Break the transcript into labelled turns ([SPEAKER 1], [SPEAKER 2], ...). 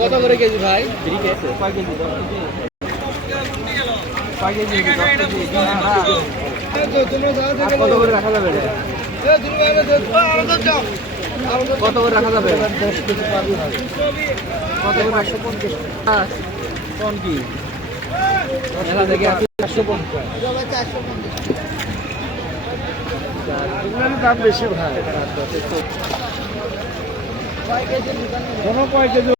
[SPEAKER 1] কত করে কেজি ভাই? কত করে রাখা যাবে কত করে রাখা যাবে? কত করে? একশো পঞ্চাশ। কোন কি? মেলা দেখে একশো পঞ্চাশ।
[SPEAKER 2] দাম বেশি ভাই। কোনো কয় কেজি?